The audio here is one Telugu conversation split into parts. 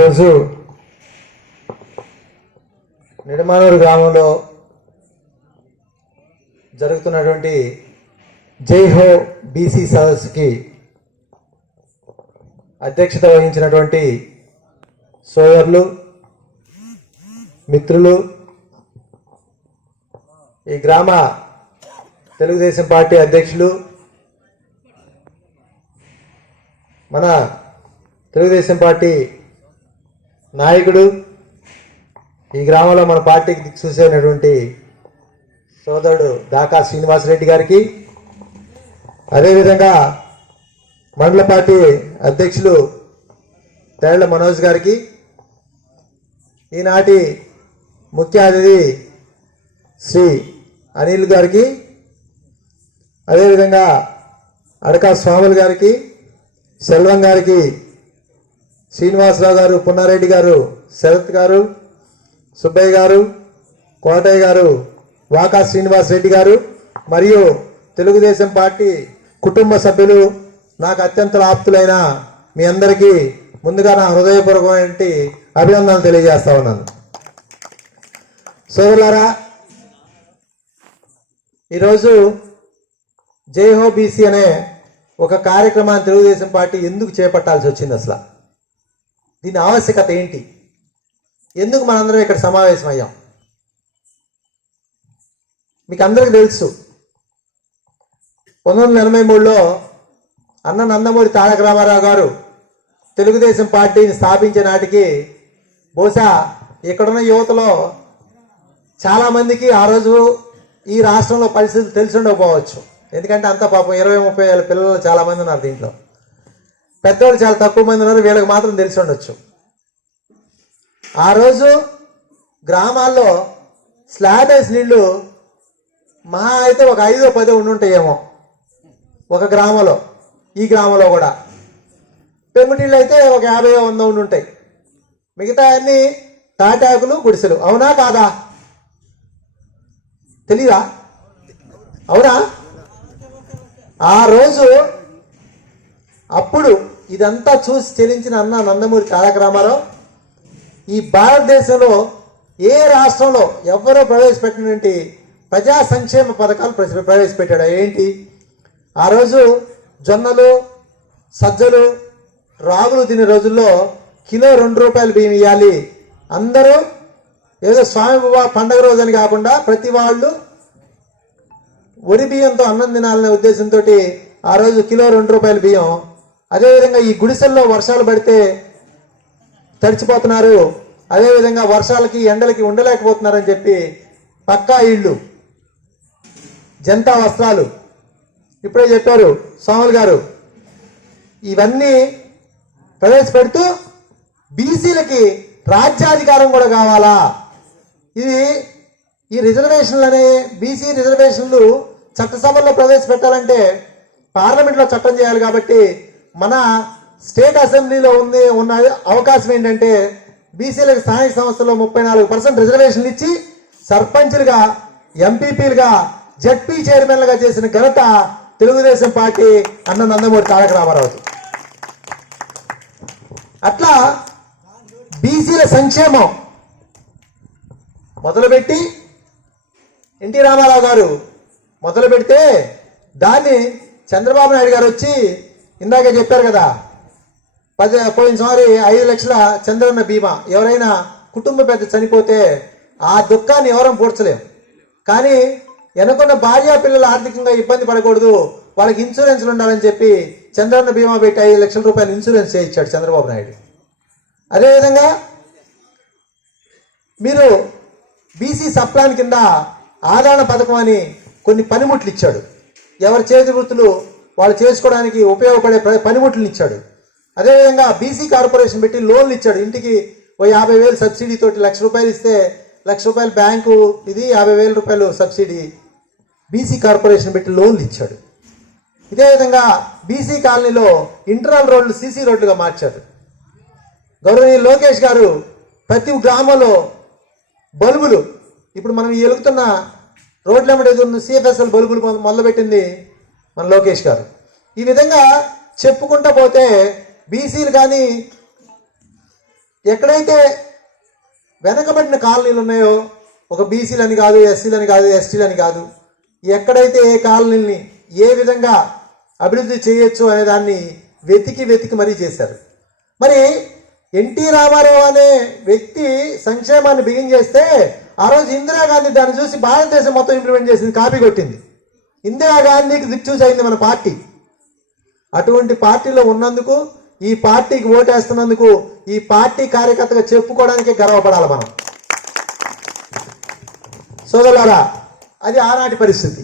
ఈరోజు నిడమానూరు గ్రామంలో జరుగుతున్నటువంటి జైహో బీసీ సదస్సుకి అధ్యక్షత వహించినటువంటి సోదరులు మిత్రులు ఈ గ్రామ తెలుగుదేశం పార్టీ అధ్యక్షులు మన తెలుగుదేశం పార్టీ నాయకుడు ఈ గ్రామంలో మన పార్టీకి దిక్సూసైనటువంటి సోదరుడు దాకా శ్రీనివాసరెడ్డి గారికి. అదేవిధంగా మండల పార్టీ అధ్యక్షులు తేళ్ళ మనోజ్ గారికి. ఈనాటి ముఖ్య అతిథి శ్రీ అనిల్ గారికి. అదేవిధంగా అడకా స్వాములు గారికి సెల్వం గారికి శ్రీనివాసరావు గారు పున్నారెడ్డి గారు శరత్ గారు సుబ్బయ్య గారు కోటయ్య గారు వాకా శ్రీనివాస్ రెడ్డి గారు మరియు తెలుగుదేశం పార్టీ కుటుంబ సభ్యులు నాకు అత్యంత ఆప్తులైన మీ అందరికీ ముందుగా నా హృదయపూర్వకమైన అభినందనలు తెలియజేస్తా ఉన్నాను. సోదరులారా ఈరోజు జై హో బీసీ అనే ఒక కార్యక్రమాన్ని తెలుగుదేశం పార్టీ ఎందుకు చేపట్టాల్సి వచ్చింది అసలు? దీని ఆవశ్యకత ఏంటి? ఎందుకు మనందరం ఇక్కడ సమావేశమయ్యాం? మీకు అందరికీ తెలుసు. పంతొమ్మిది వందల ఎనభై మూడులో అన్న నందమూరి తారక రామారావు గారు తెలుగుదేశం పార్టీని స్థాపించే నాటికి బహుశా ఇక్కడున్న యువతలో చాలామందికి ఆ రోజు ఈ రాష్ట్రంలో పరిస్థితులు తెలిసి ఉండకపోవచ్చు. ఎందుకంటే అంతా పాపం ఇరవై ముప్పై ఏళ్ళ పిల్లలు చాలామంది ఉన్నారు దీంట్లో. పెద్దవాళ్ళు చాలా తక్కువ మంది ఉన్నారు వీళ్ళకి మాత్రం తెలిసి ఉండొచ్చు. ఆ రోజు గ్రామాల్లో స్లాబ్ వేసి నీళ్ళు మా అయితే ఒక ఐదో పదో ఉండుంటాయేమో ఒక గ్రామంలో ఈ గ్రామంలో కూడా. పెంకుటిళ్ళు అయితే ఒక యాభై వంద ఉండుంటాయి మిగతా అన్ని తాటాకులు గుడిసెలు. అవునా కాదా? తెలీదా? అవునా? ఆ రోజు అప్పుడు ఇదంతా చూసి చెలించిన అన్న నందమూరి తారక రామారావు ఈ భారతదేశంలో ఏ రాష్ట్రంలో ఎవరో ప్రవేశపెట్టినటువంటి ప్రజా సంక్షేమ పథకాలు ప్రవేశపెట్టాడు? ఏంటి? ఆ రోజు జొన్నలు సజ్జలు రాగులు తినే రోజుల్లో కిలో రెండు రూపాయలు బియ్యం ఇవ్వాలి అందరూ ఏదో స్వామి పండగ రోజు అని కాకుండా ప్రతి వాళ్ళు వరి బియ్యంతో అన్నం తినాలనే ఉద్దేశంతో ఆ రోజు కిలో రెండు రూపాయల బియ్యం అదేవిధంగా ఈ గుడిసెల్లో వర్షాలు పడితే తడిచిపోతున్నారు. అదేవిధంగా వర్షాలకి ఎండలకి ఉండలేకపోతున్నారని చెప్పి పక్కా ఇళ్ళు జంతా వస్త్రాలు. ఇప్పుడే చెప్పారు స్వాములు గారు. ఇవన్నీ ప్రవేశపెడుతూ బీసీలకి రాజ్యాధికారం కూడా కావాలా? ఇది ఈ రిజర్వేషన్లు అనే బీసీ రిజర్వేషన్లు చట్టసభల్లో ప్రవేశపెట్టాలంటే పార్లమెంట్లో చట్టం చేయాలి కాబట్టి మన స్టేట్ అసెంబ్లీలో ఉంది ఉన్న అవకాశం ఏంటంటే బీసీలకు స్థానిక సంస్థలో ముప్పై నాలుగు పర్సెంట్ రిజర్వేషన్లు ఇచ్చి సర్పంచ్లుగా ఎంపీపీలుగా జడ్పీ చైర్మన్లుగా చేసిన ఘనత తెలుగుదేశం పార్టీ అన్న నందమూరి తారక రామారావు అట్లా బీసీల సంక్షేమం మొదలుపెట్టి ఎన్టీ రామారావు గారు మొదలు పెడితే దాన్ని చంద్రబాబు నాయుడు గారు వచ్చి ఇందాక చెప్పారు కదా పది పోయినసారి ఐదు లక్షల చంద్రన్న బీమా. ఎవరైనా కుటుంబ పెద్ద చనిపోతే ఆ దుఃఖాన్ని ఎవరం పూడ్చలేం. కానీ వెనకున్న భార్య పిల్లలు ఆర్థికంగా ఇబ్బంది పడకూడదు వాళ్ళకి ఇన్సూరెన్స్లు ఉండాలని చెప్పి చంద్రన్న బీమా పెట్టి ఐదు లక్షల రూపాయలు ఇన్సూరెన్స్ చేయించాడు చంద్రబాబు నాయుడు. అదేవిధంగా మీరు బీసీ సప్లాన్ కింద ఆదరణ పథకం అని కొన్ని పనిముట్లు ఇచ్చాడు. ఎవరి చేతి వృత్తులు వాళ్ళు చేసుకోవడానికి ఉపయోగపడే ప్ర- పనిముట్లు ఇచ్చాడు. అదేవిధంగా బీసీ కార్పొరేషన్ పెట్టి లోన్లు ఇచ్చాడు. ఇంటికి ఓ యాభై వేలు సబ్సిడీ తోటి లక్ష రూపాయలు ఇస్తే లక్ష రూపాయలు బ్యాంకు ఇది యాభై వేల రూపాయలు సబ్సిడీ బీసీ కార్పొరేషన్ పెట్టి లోన్లు ఇచ్చాడు. ఇదే విధంగా బీసీ కాలనీలో ఇంటర్నల్ రోడ్లు సీసీ రోడ్లుగా మార్చారు. గౌరవనీయ లోకేష్ గారు ప్రతి గ్రామంలో బల్బులు ఇప్పుడు మనం ఈ వెలుగుతున్న రోడ్ల మీద ఎదురున్న సిఎఫ్ఎస్ఎల్ బల్బులు మొదలుపెట్టింది మన లోకేష్ గారు. ఈ విధంగా చెప్పుకుంటా పోతే బీసీలు కానీ ఎక్కడైతే వెనకబడిన కాలనీలు ఉన్నాయో ఒక బీసీలని కాదు ఎస్సీలని కాదు ఎస్టీలని కాదు ఎక్కడైతే ఏ కాలనీని ఏ విధంగా అభివృద్ధి చేయొచ్చు అనే దాన్ని వెతికి వెతికి మరీ చేశారు. మరి ఎన్టీ రామారావు అనే వ్యక్తి సంక్షేమాన్ని బిగిన్ చేస్తే ఆ రోజు ఇందిరాగాంధీ దాన్ని చూసి భారతదేశం మొత్తం ఇంప్లిమెంట్ చేసింది కాపీ కొట్టింది. ఇందిరాగాంధీకి దిక్చూజ్ అయింది మన పార్టీ. అటువంటి పార్టీలో ఉన్నందుకు ఈ పార్టీకి ఓటేస్తున్నందుకు ఈ పార్టీ కార్యకర్తగా చెప్పుకోవడానికి గర్వపడాలి మనం. సోదరులారా అది ఆనాటి పరిస్థితి.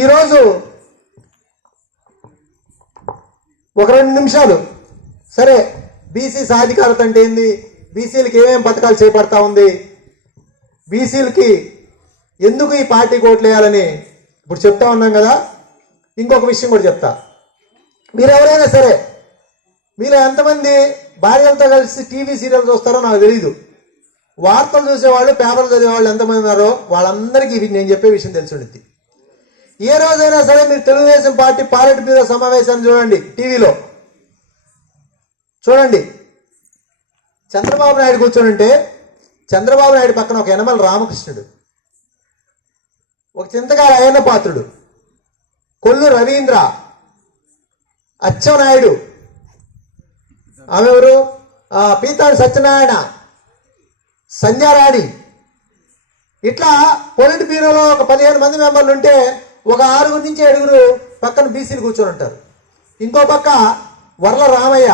ఈరోజు ఒక రెండు నిమిషాలు. సరే బీసీ సాధికారత అంటే ఏంది? బీసీలకి ఏమేమి పథకాలు చేపడతా ఉంది? బీసీలకి ఎందుకు ఈ పార్టీకి ఓట్లు వేయాలని ఇప్పుడు చెప్తా ఉన్నాం కదా ఇంకొక విషయం కూడా చెప్తా. మీరు ఎవరైనా సరే మీరు ఎంతమంది భార్యలతో కలిసి టీవీ సీరియల్ చూస్తారో నాకు తెలియదు వార్తలు చూసేవాళ్ళు పేపర్లు చదివేవాళ్ళు ఎంతమంది ఉన్నారో వాళ్ళందరికీ ఇవి నేను చెప్పే విషయం తెలిసి ఉండిద్ది ఏ రోజైనా సరే మీరు తెలుగుదేశం పార్టీ పాలెట్ బ్యూరో సమావేశాన్ని చూడండి టీవీలో. చూడండి. చంద్రబాబు నాయుడు కూర్చొని చంద్రబాబు నాయుడు పక్కన ఒక యనమల రామకృష్ణుడు. ఒక చింతకాల అయ్యన్న పాత్రుడు. కొల్లు రవీంద్ర అచ్చెన్నాయుడు. ఆమె ఎవరు? పీతాడు సత్యనారాయణ సంధ్యారాణి. ఇట్లా పొలిట్ బ్యూరోలో ఒక పదిహేను మంది మెంబర్లు ఉంటే ఒక ఆరుగురు నుంచి ఏడుగురు పక్కన బీసీలు కూర్చొని ఉంటారు. ఇంకో పక్క వర్ల రామయ్య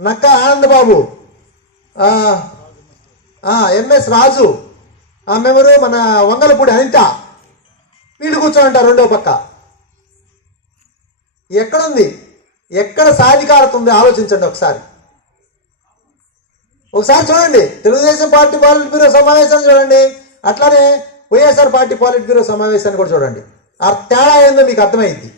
నక్క ఆనందబాబు ఎంఎస్ రాజు. ఆమెవరు మన వంగలపూడి అనిత. వీళ్ళు కూర్చొని ఉంటారు రెండో పక్క. ఎక్కడుంది? ఎక్కడ సాధికారత ఉంది? ఆలోచించండి ఒకసారి. ఒకసారి చూడండి. తెలుగుదేశం పార్టీ పాలిట్ బ్యూరో సమావేశాన్ని చూడండి. అట్లానే వైఎస్ఆర్ పార్టీ పాలిట్ బ్యూరో సమావేశాన్ని కూడా చూడండి. ఆ తేడా ఏందో మీకు అర్థమైంది.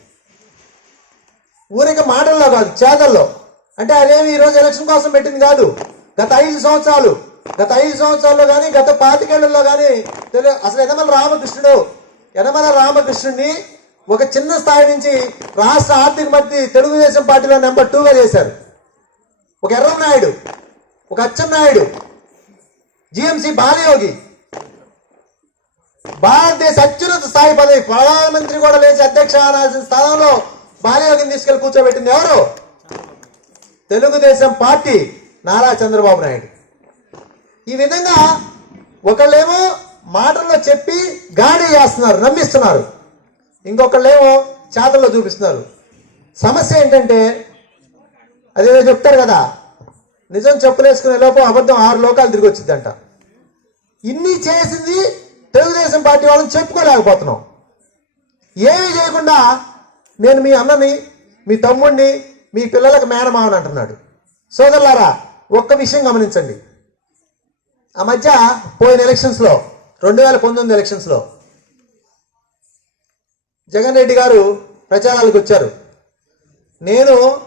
ఊరిక మాటల్లో కాదు చేతల్లో. అంటే అదేమి ఈరోజు ఎలక్షన్ కోసం పెట్టింది కాదు. గత ఐదు సంవత్సరాలు గత ఐదు సంవత్సరాల్లో కానీ గత పాతికేళ్ళలో కానీ తెలు అసలు యనమల రామకృష్ణుడు యనమల రామకృష్ణుడిని ఒక చిన్న స్థాయి నుంచి రాష్ట్ర ఆర్థిక మంత్రి తెలుగుదేశం పార్టీలో నెంబర్ టూగా చేశారు. ఒక ఎర్రనాయుడు ఒక అచ్చెన్నాయుడు జిఎంసి బాలయోగి. భారతదేశ అత్యున్నత స్థాయి పదవి ప్రధానమంత్రి కూడా లేచి అధ్యక్ష అనాల్సిన స్థానంలో బాలయోగిని తీసుకెళ్ళి కూర్చోబెట్టింది ఎవరు? తెలుగుదేశం పార్టీ నారా చంద్రబాబు నాయుడు. ఈ విధంగా ఒకళ్ళేమో మాటల్లో చెప్పి గాడి చేస్తున్నారు నమ్మిస్తున్నారు. ఇంకొకళ్ళేమో చేతల్లో చూపిస్తున్నారు. సమస్య ఏంటంటే అదేదో చెప్తారు కదా నిజం చెప్పులేసుకునే లోపు అబద్ధం ఆరు లోకాలు తిరిగి వచ్చిందంట. ఇన్ని చేసింది తెలుగుదేశం పార్టీ వాళ్ళని చెప్పుకోలేకపోతున్నాం. ఏమీ చేయకుండా నేను మీ అన్నని మీ తమ్ముడిని మీ పిల్లలకు మేనమావని అంటున్నాడు. సోదరులారా ఒక్క విషయం గమనించండి. ఆ మధ్య పోయిన ఎలక్షన్స్లో రెండు వేల పంతొమ్మిది ఎలక్షన్స్లో జగన్ రెడ్డి గారు ప్రచారాలకు వచ్చారు. నేను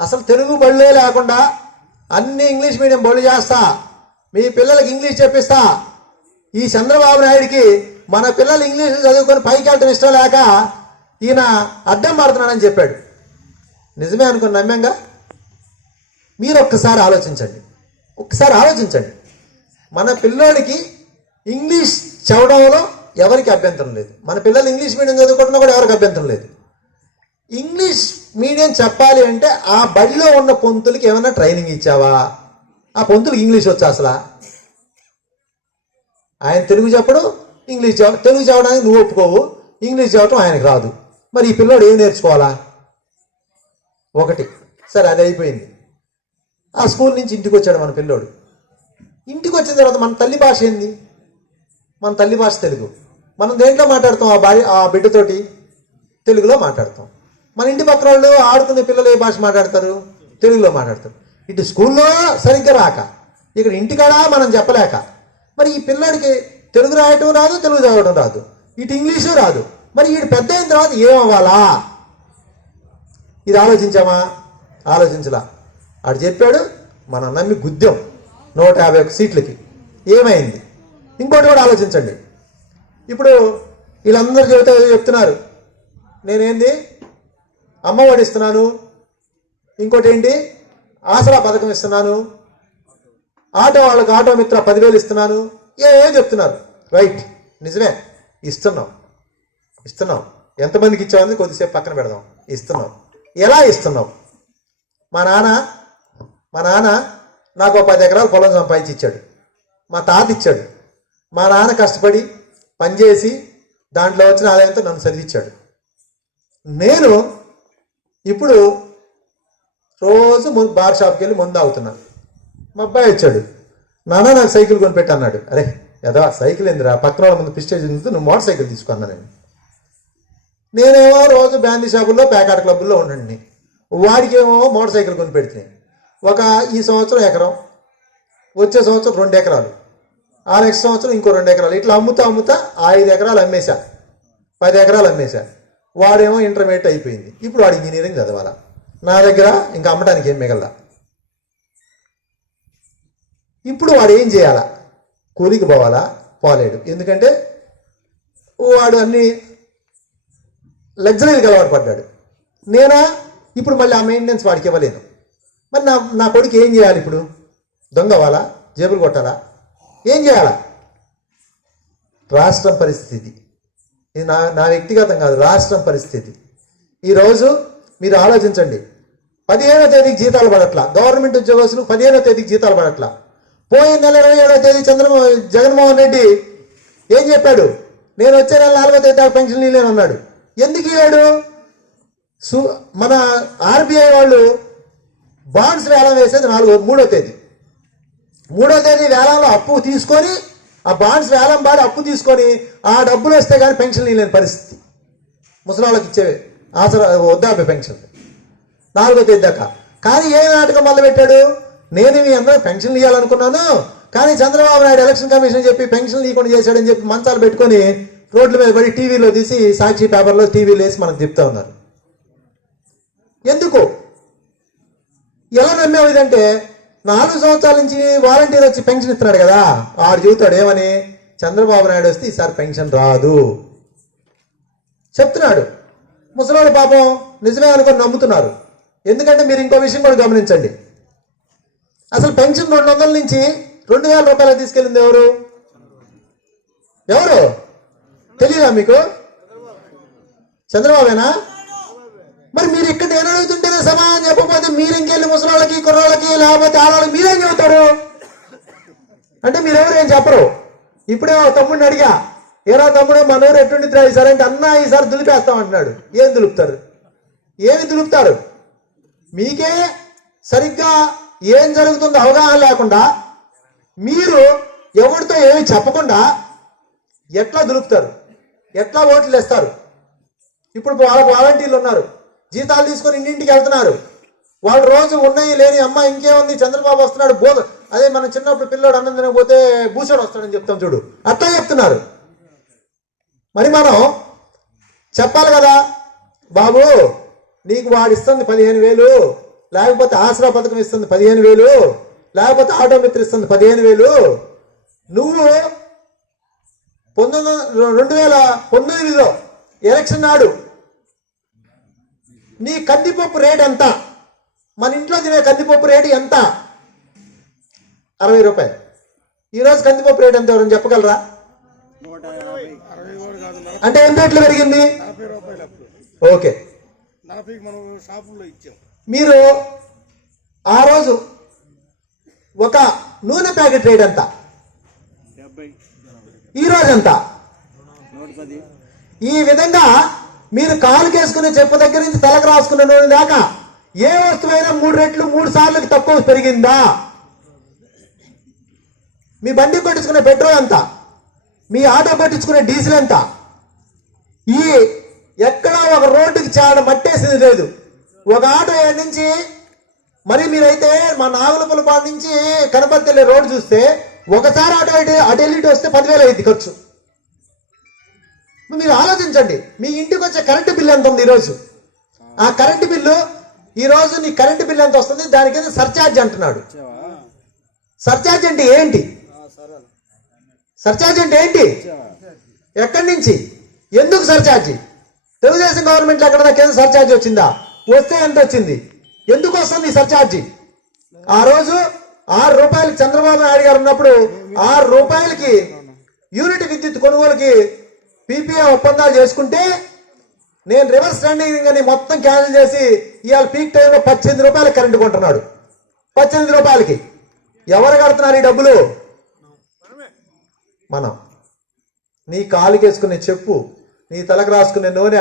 అసలు తెలుగు బళ్ళే లేకుండా అన్ని ఇంగ్లీష్ మీడియం బళ్ళు చేస్తా మీ పిల్లలకి ఇంగ్లీష్ చెప్పిస్తా. ఈ చంద్రబాబు నాయుడికి మన పిల్లలు ఇంగ్లీష్ చదువుకొని పైకి వెళ్ళటం ఇష్టం లేక ఈయన అడ్డం మారుతున్నాడని చెప్పాడు. నిజమే అనుకుని నమ్మంగా? మీరు ఒక్కసారి ఆలోచించండి. ఒక్కసారి ఆలోచించండి. మన పిల్లోడికి ఇంగ్లీష్ చదవడంలో ఎవరికి అభ్యంతరం లేదు. మన పిల్లలు ఇంగ్లీష్ మీడియం చదువుకుంటున్నా కూడా ఎవరికి అభ్యంతరం లేదు. ఇంగ్లీష్ మీడియం చెప్పాలి అంటే ఆ బడిలో ఉన్న పొంతులకి ఏమైనా ట్రైనింగ్ ఇచ్చావా? ఆ పొంతులకు ఇంగ్లీష్ వచ్చా అసలు? ఆయన తెలుగు చెప్పడు ఇంగ్లీష్ చెప్ప తెలుగు చెప్పడానికి నువ్వు ఒప్పుకోవు ఇంగ్లీష్ చెప్పడం ఆయనకు రాదు. మరి ఈ పిల్లోడు ఏం నేర్చుకోవాలా? ఒకటి. సరే అది అయిపోయింది. ఆ స్కూల్ నుంచి ఇంటికి వచ్చాడు మన పిల్లోడు. ఇంటికి వచ్చిన తర్వాత మన తల్లి భాష ఏంది? మన తల్లి భాష తెలుగు. మనం దేంట్లో మాట్లాడతాం? ఆ భార్య ఆ బిడ్డతోటి తెలుగులో మాట్లాడతాం. మన ఇంటి పక్కన వాళ్ళు ఆడుకునే పిల్లలు ఏ భాష మాట్లాడతారు? తెలుగులో మాట్లాడతారు. ఇటు స్కూల్లో సరిగ్గా రాక ఇక్కడ ఇంటికాడ మనం చెప్పలేక మరి ఈ పిల్లాడికి తెలుగు రాయటం రాదు తెలుగు చదవడం రాదు. ఇటు ఇంగ్లీషు రాదు. మరి వీడు పెద్ద అయిన తర్వాత ఏమవ్వాలా? ఇది ఆలోచించామా? ఆలోచించలా. ఆడు చెప్పాడు మనం నమ్మి గుద్దాం నూట యాభై ఒక్క సీట్లకి. ఏమైంది? ఇంకోటి కూడా ఆలోచించండి. ఇప్పుడు వీళ్ళందరూ చెబుతా చెప్తున్నారు నేనేంది? అమ్మ ఒడి ఇస్తున్నాను. ఇంకోటి ఏంటి ఆసరా పథకం ఇస్తున్నాను. ఆటో వాళ్ళకి ఆటో మిత్ర పదివేలు ఇస్తున్నాను. ఏ చెప్తున్నారు? రైట్ నిజమే ఇస్తున్నాం. ఇస్తున్నాం. ఎంతమందికి ఇచ్చామని కొద్దిసేపు పక్కన పెడదాం. ఇస్తున్నాం. ఎలా ఇస్తున్నాం? మా నాన్న మా నాన్న నాకు ఒక పది ఎకరాలు పొలం సంపాదించి ఇచ్చాడు. మా తాత ఇచ్చాడు. మా నాన్న కష్టపడి పనిచేసి దాంట్లో వచ్చిన ఆదాయంతో నన్ను చదివించాడు నేను ఇప్పుడు రోజు బార్ షాప్కి వెళ్ళి ముందు ఆగుతున్నాను మా అబ్బాయి వచ్చాడు. నాన్న నాకు సైకిల్ కొనిపెట్టి అన్నాడు. అరే యదా సైకిల్ ఏందిరా? పక్కన వాళ్ళ ముందు పిస్టేజ్ నువ్వు మోటార్ సైకిల్ తీసుకున్నా నేను. నేనేమో రోజు బ్యాండీ షాపుల్లో ప్యాకాట్ క్లబ్బుల్లో ఉండండి. వాడికేమో మోటార్ సైకిల్ కొనిపెడుతున్నాయి. ఒక ఈ సంవత్సరం ఎకరం వచ్చే సంవత్సరం రెండు ఎకరాలు. ఆ నెక్స్ట్ సంవత్సరం ఇంకో రెండు ఎకరాలు. ఇట్లా అమ్ముతా అమ్ముతా ఐదు ఎకరాలు అమ్మేశా. పది ఎకరాలు అమ్మేశా. వాడేమో ఇంటర్మీడియట్ అయిపోయింది. ఇప్పుడు వాడు ఇంజనీరింగ్ చదవాలా? నా దగ్గర ఇంకా అమ్మటానికి ఏం మిగలదా? ఇప్పుడు వాడు ఏం చేయాలా? కూలికి పోవాలా? పోలేడు. ఎందుకంటే వాడు అన్ని లగ్జరీకి అలవాటు పడ్డాడు. నేనా? ఇప్పుడు మళ్ళీ ఆ మెయింటెనెన్స్ వాడికి ఇవ్వలేదు మరి నా నా కొడుకు ఏం చేయాలి ఇప్పుడు? దొంగ అవ్వాలా? జేబులు కొట్టాలా? ఏం చేయాలా? రాష్ట్రం పరిస్థితి. ఇది నా నా వ్యక్తిగతం కాదు రాష్ట్రం పరిస్థితి. ఈరోజు మీరు ఆలోచించండి. పదిహేనో తేదీకి జీతాలు పడట్లా. గవర్నమెంట్ ఉద్యోగస్తులు పదిహేనో తేదీకి జీతాలు పడట్లా. పోయిన నెల ఇరవై ఏడో తేదీ చంద్రమోహన్ జగన్మోహన్ రెడ్డి ఏం చెప్పాడు? నేను వచ్చే నెల నాలుగో తేదీ దాకా పెన్షన్ ఇవ్వలేను అన్నాడు. ఎందుకు ఇవ్వాడు సు మన ఆర్బీఐ వాళ్ళు బాండ్స్ వేలం వేసేది నాలుగో మూడో తేదీ. మూడో తేదీ వేలంలో అప్పు తీసుకొని ఆ బాండ్స్ వేలం బాడి అప్పు తీసుకొని ఆ డబ్బులు వస్తే కానీ పెన్షన్ ఇవ్వలేని పరిస్థితి. ముసలాళ్ళకి ఇచ్చే ఆసరా వృద్ధాప్య పెన్షన్? నాలుగో తేదీ దాకా. కానీ ఏ నాటకం మొదలు పెట్టాడు నేను మీ అందరూ పెన్షన్లు ఇవ్వాలనుకున్నాను కానీ చంద్రబాబు నాయుడు ఎలక్షన్ కమిషన్ చెప్పి పెన్షన్లు ఇవ్వకుండా చేశాడని చెప్పి మంచాలు పెట్టుకొని రోడ్ల మీద పడి టీవీలో తీసి సాక్షి పేపర్లో టీవీలో వేసి మనకు చెప్తా ఉన్నారు. ఎందుకు? ఎలా నమ్మావు ఇదంటే నాలుగు సంవత్సరాల నుంచి వాలంటీర్ వచ్చి పెన్షన్ ఇస్తున్నాడు కదా. ఆడు చెబుతాడు ఏమని? చంద్రబాబు నాయుడు వస్తే ఈసారి పెన్షన్ రాదు. చెప్తున్నాడు. ముసలాడు పాపం నిజమే అనుకొని నమ్ముతున్నారు. ఎందుకంటే మీరు ఇంకో విషయం కూడా గమనించండి. అసలు పెన్షన్ రెండు వందల నుంచి రెండు వేల రూపాయలు తీసుకెళ్ళింది ఎవరు? ఎవరు? తెలియదా మీకు? చంద్రబాబేనా? మరి మీరు ఇక్కడ నేను అడుగుతుంటేనే సమాధానం చెప్పకపోతే మీరు ఇంకెళ్ళి ముసలాళ్ళకి కుర్రాళ్ళకి లేకపోతే ఆడవాళ్ళకి మీరేం చెబుతారు? అంటే మీరెవరు ఏం చెప్పరు? ఇప్పుడే తమ్ముడిని అడిగా ఏరా తమ్ముడు మన ఊరు ఎట్టుండి సరే అంటే అన్న ఈసారి దులిపేస్తాం అంటున్నాడు. ఏం దులుపుతారు? ఏమి దులుపుతారు? మీకే సరిగ్గా ఏం జరుగుతుందో అవగాహన లేకుండా మీరు ఎవరితో ఏమి చెప్పకుండా ఎట్లా దులుపుతారు? ఎట్లా ఓట్లు వేస్తారు? ఇప్పుడు వాళ్ళ వాలంటీర్లు ఉన్నారు. జీతాలు తీసుకొని ఇంటింటికి వెళ్తున్నారు. వాళ్ళు రోజు ఉన్నాయి లేని అమ్మ ఇంకేముంది చంద్రబాబు వస్తున్నాడు బోధ అదే మనం చిన్నప్పుడు పిల్లోడు అన్నం తినకపోతే భూషణ్ వస్తాడని చెప్తాం చూడు. అట్లా చెప్తున్నారు. మరి మనం చెప్పాలి కదా బాబు నీకు వాడు ఇస్తుంది పదిహేను వేలు లేకపోతే ఆసరా పథకం ఇస్తుంది పదిహేను వేలు లేకపోతే ఆటోమిత్ర ఇస్తుంది పదిహేను వేలు. నువ్వు పంతొమ్మిది రెండు వేల పంతొమ్మిదిలో ఎలక్షన్ నాడు నీ కందిపప్పు రేట్ ఎంత? మన ఇంట్లో తినే కందిపప్పు రేటు ఎంత? అరవై రూపాయలు. ఈరోజు కందిపప్పు రేట్ ఎంత ఎవరైనా చెప్పగలరా? అంటే ఎన్ని రేట్లు పెరిగింది? ఓకే. మీరు ఆ రోజు ఒక నూనె ప్యాకెట్ రేట్ ఎంత? డెబ్బై ఈ రోజు ఎంత? ఈ విధంగా మీరు కాలు కేసుకునే చెప్పు దగ్గర నుంచి తలకు రాసుకునే దాకా ఏ వస్తువైనా మూడు రెట్లు మూడు సార్లు తక్కువ పెరిగిందా? మీ బండి కొట్టించుకునే పెట్రోల్ ఎంత? మీ ఆటో కొట్టించుకునే డీజిల్ ఎంత? ఈ ఎక్కడా ఒక రోడ్డుకి చాలా మట్టేసింది లేదు. ఒక ఆటో ఏడు నుంచి మరి మీరైతే మా నాగులపులపాడు నుంచి కనపర్తి రోడ్డు చూస్తే ఒకసారి ఆటో ఇటు అటు వెళ్ళి వస్తే పదివేలు అయింది ఖర్చు. మీరు ఆలోచించండి. మీ ఇంటికి వచ్చే కరెంటు బిల్లు ఎంత ఉంది ఈరోజు? ఆ కరెంటు బిల్లు ఈరోజు నీ కరెంటు బిల్లు ఎంత వస్తుంది? దానికి సర్చార్జ్ అంటున్నాడు. సర్చార్జ్ అంటే ఏంటి? సర్చార్జ్ అంటే ఏంటి? ఎక్కడి నుంచి? ఎందుకు సర్చార్జ్? తెలుగుదేశం గవర్నమెంట్ ఎక్కడ కేంద్ర సర్చార్జ్ వచ్చిందా? వస్తే ఎంత వచ్చింది? ఎందుకు వస్తుంది సర్చార్జ్? ఆ రోజు ఆరు రూపాయలకి చంద్రబాబు నాయుడు గారు ఉన్నప్పుడు ఆరు రూపాయలకి యూనిట్ విద్యుత్ కొనుగోలుకి పీపీఏ ఒప్పందాలు చేసుకుంటే నేను రివర్స్ రన్నింగ్ అని మొత్తం క్యాన్సిల్ చేసి ఇవాళ పీక్ టైంలో పద్దెనిమిది రూపాయలు కరెంటు కొంటున్నాడు. పద్దెనిమిది రూపాయలకి. ఎవరు కడుతున్నారు ఈ డబ్బులు? మనం. నీ కాలుకేసుకునే చెప్పు. నీ తలకు రాసుకునే నూనె.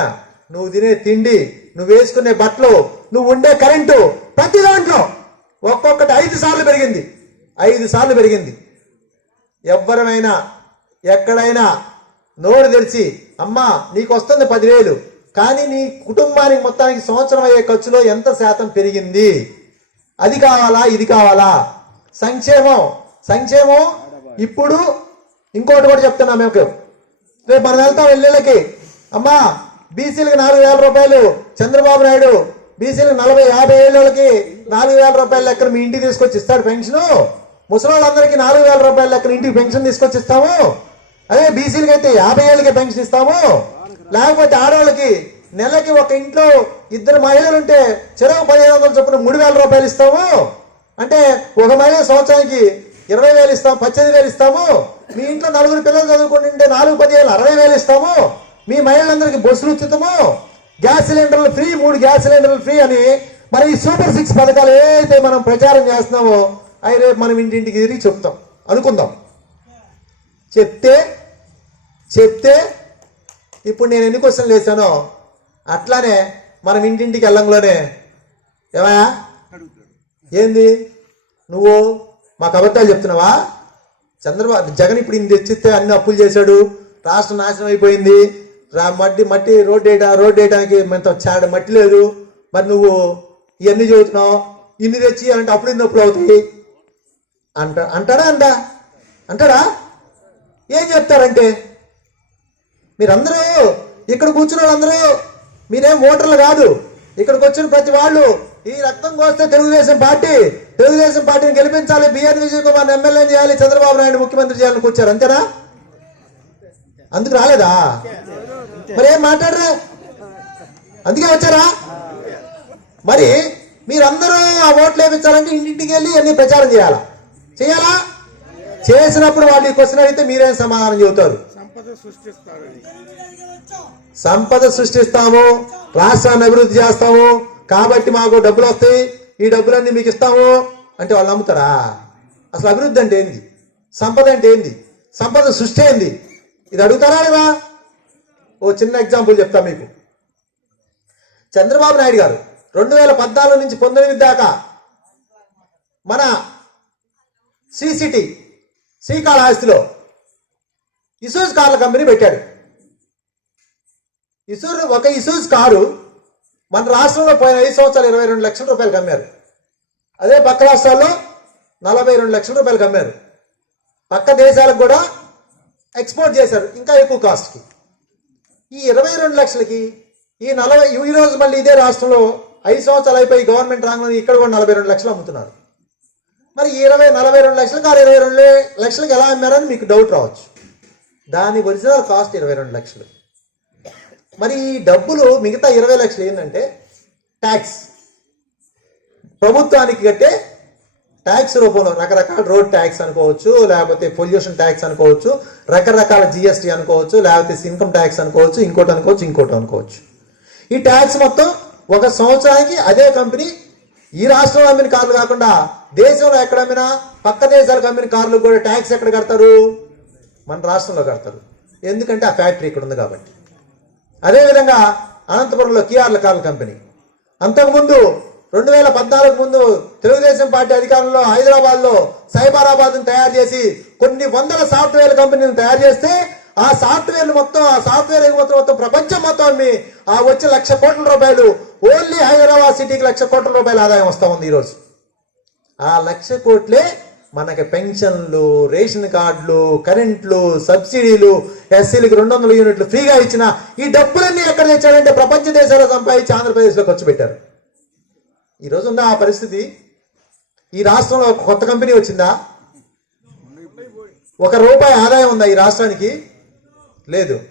నువ్వు తినే తిండి నువ్వు వేసుకునే బట్టలు నువ్వు ఉండే కరెంటు ప్రతి దాంట్లో. ఒక్కొక్కటి ఐదు సార్లు పెరిగింది. ఐదు సార్లు పెరిగింది. ఎవరమైనా ఎక్కడైనా నోరు తెరిచి అమ్మా నీకు వస్తుంది పదివేలు కానీ నీ కుటుంబానికి మొత్తానికి సంవత్సరం అయ్యే ఖర్చులో ఎంత శాతం పెరిగింది? అది కావాలా ఇది కావాలా? సంక్షేమం సంక్షేమం. ఇప్పుడు ఇంకోటి కూడా చెప్తున్నా మేము రేపు మనం వెళ్తాం వెళ్ళిళ్ళకి అమ్మా బీసీలకు నాలుగు వేల రూపాయలు చంద్రబాబు నాయుడు బీసీలకు నలభై యాభై ఏళ్ళకి నాలుగు వేల రూపాయల లెక్కన మీ ఇంటికి తీసుకొచ్చి ఇస్తాడు పెన్షన్. ముసలి వాళ్ళందరికీ నాలుగు వేల రూపాయల లెక్కన ఇంటికి పెన్షన్ తీసుకొచ్చి ఇస్తాము. అదే బీసీలకి అయితే యాభై ఏళ్ళకి పెన్షన్ ఇస్తాము. లేకపోతే ఆడవాళ్ళకి నెలకి ఒక ఇంట్లో ఇద్దరు మహిళలు ఉంటే చెరువు పదిహేను వందల చొప్పున మూడు వేల రూపాయలు ఇస్తాము. అంటే ఒక మహిళ సంవత్సరానికి ఇరవై వేలు ఇస్తాము పద్దెనిమిది వేలు ఇస్తాము. మీ ఇంట్లో నలుగురు పిల్లలు చదువుకుంటుంటే నాలుగు పదివేలు అరవై వేలు ఇస్తాము. మీ మహిళలందరికీ బస్సులు ఉచితము. గ్యాస్ సిలిండర్లు ఫ్రీ మూడు గ్యాస్ సిలిండర్లు ఫ్రీ అని మరి ఈ సూపర్ సిక్స్ పథకాలు ఏదైతే మనం ప్రచారం చేస్తున్నామో అవి రేపు మనం ఇంటింటికి తిరిగి చెప్తాం. అనుకుందాం. చెప్తే చెప్తే ఇప్పుడు నేను ఎన్ని క్వశ్చన్లు వేసానో అట్లానే మనం ఇంటింటికి వెళ్ళంలోనే. ఏమయ్యా? ఏంది? నువ్వు మాకు అబద్ధాలు చెప్తున్నావా? చంద్రబాబు జగన్ ఇప్పుడు ఇన్ని తెచ్చిస్తే అన్ని అప్పులు చేశాడు. రాష్ట్రం నాశనం అయిపోయింది. రా మట్టి మట్టి రోడ్ వేయడా రోడ్ వేయడానికి మనతో చాడ మట్టి లేదు. మరి నువ్వు ఇవన్నీ చదువుతున్నావు. ఇన్ని తెచ్చి అంటే అప్పుడు ఇన్ని అప్పులు అవుతాయి. అంట అంటాడా అందా అంటాడా? ఏం చెప్తారంటే మీరందరూ ఇక్కడ కూర్చున్న వాళ్ళందరూ మీరేం ఓటర్లు కాదు. ఇక్కడికి వచ్చిన ప్రతి వాళ్ళు ఈ రక్తం కోస్తే తెలుగుదేశం పార్టీ తెలుగుదేశం పార్టీని గెలిపించాలి బిఆర్ విజయ్ కుమార్ ఎమ్మెల్యే చేయాలి చంద్రబాబు నాయుడు ముఖ్యమంత్రి చేయాలని కూర్చారు. అంతేనా? అందుకు రాలేదా? మరి ఏం మాట్లాడరా? అందుకే వచ్చారా? మరి మీరందరూ ఆ ఓట్లు వేయించాలంటే ఇంటింటికి వెళ్ళి అన్ని ప్రచారం చేయాలా? చేయాలా? చేసినప్పుడు వాళ్ళు ఈ క్వశ్చన్ అడిగితే మీరేం సమాధానం చెబుతారు? సంపద సృష్టిస్తాము రాష్ట్రాన్ని అభివృద్ధి చేస్తాము కాబట్టి మాకు డబ్బులు వస్తాయి ఈ డబ్బులన్నీ మీకు ఇస్తాము అంటే వాళ్ళు నమ్ముతారా? అసలు అభివృద్ధి అంటే ఏంది? సంపద అంటే ఏంది? సంపద సృష్టి ఏంది? ఇది అడుగుతారా లేదా? ఓ చిన్న ఎగ్జాంపుల్ చెప్తా మీకు. చంద్రబాబు నాయుడు గారు రెండు వేల పద్నాలుగు నుంచి పంతొమ్మిది దాకా మన సిసిటి శ్రీకాళహస్తిలో ఇసూజ్ కార్ల కంపెనీ పెట్టాడు ఇసూర్ ఒక ఇసూజ్ కారు మన రాష్ట్రంలో పోయిన ఐదు సంవత్సరాలు ఇరవై రెండు లక్షల రూపాయలు కమ్మారు. అదే పక్క రాష్ట్రాల్లో నలభై రెండు లక్షల రూపాయలు కమ్మారు. పక్క దేశాలకు కూడా ఎక్స్పోర్ట్ చేశారు ఇంకా ఎక్కువ కాస్ట్కి ఈ ఇరవై రెండు లక్షలకి ఈ నలభై ఈ రోజు మళ్ళీ ఇదే రాష్ట్రంలో ఐదు సంవత్సరాలు అయిపోయి గవర్నమెంట్ రాంగ్లో ఇక్కడ కూడా నలభై రెండు లక్షలు అమ్ముతున్నారు. మరి ఇరవై నలభై రెండు లక్షలకు ఆ ఇరవై రెండు లక్షలకు ఎలా అమ్మారని మీకు డౌట్ రావచ్చు. దాని ఒరిజినల్ కాస్ట్ ఇరవై రెండు లక్షలు. మరి ఈ డబ్బులు మిగతా ఇరవై లక్షలు ఏంటంటే ట్యాక్స్ ప్రభుత్వానికి కట్టే ట్యాక్స్ రూపంలో రకరకాల రోడ్ ట్యాక్స్ అనుకోవచ్చు లేకపోతే పొల్యూషన్ ట్యాక్స్ అనుకోవచ్చు రకరకాల జిఎస్టీ అనుకోవచ్చు లేకపోతే ఇన్కమ్ ట్యాక్స్ అనుకోవచ్చు ఇంకోటి అనుకోవచ్చు ఇంకోటి అనుకోవచ్చు. ఈ ట్యాక్స్ మొత్తం ఒక సంవత్సరానికి అదే కంపెనీ ఈ రాష్ట్రంలో అమ్మిన కార్లు కాకుండా దేశంలో ఎక్కడ అమ్మినా పక్క దేశాలకు అమ్మిన కార్లు కూడా ట్యాక్స్ ఎక్కడ కడతారు? మన రాష్ట్రంలో కడతారు. ఎందుకంటే ఆ ఫ్యాక్టరీ ఇక్కడ ఉంది కాబట్టి. అదేవిధంగా అనంతపురంలో కియార్ల కార్ల కంపెనీ. అంతకుముందు రెండు వేల పద్నాలుగు ముందు తెలుగుదేశం పార్టీ అధికారంలో హైదరాబాద్లో సైబరాబాద్ను తయారు చేసి కొన్ని వందల సాఫ్ట్వేర్ కంపెనీలను తయారు చేస్తే ఆ సాఫ్ట్వేర్ మొత్తం ఆ సాఫ్ట్వేర్ మొత్తం మొత్తం ప్రపంచం మొత్తం అమ్మి ఆ వచ్చే లక్ష కోట్ల రూపాయలు ఓన్లీ హైదరాబాద్ సిటీకి లక్ష కోట్ల రూపాయల ఆదాయం వస్తూ ఉంది ఈరోజు. ఆ లక్ష కోట్లే మనకి పెన్షన్లు రేషన్ కార్డులు కరెంట్లు సబ్సిడీలు ఎస్సీలకు రెండు వందల యూనిట్లు ఫ్రీగా ఇచ్చిన ఈ డబ్బులన్నీ ఎక్కడ తెచ్చాడంటే ప్రపంచ దేశాల్లో సంపాదించి ఆంధ్రప్రదేశ్లో ఖర్చు పెట్టారు. ఈరోజు ఉందా ఆ పరిస్థితి ఈ రాష్ట్రంలో ఒక కొత్త కంపెనీ వచ్చిందా? ఒక రూపాయి ఆదాయం ఉందా ఈ రాష్ట్రానికి? లేదు.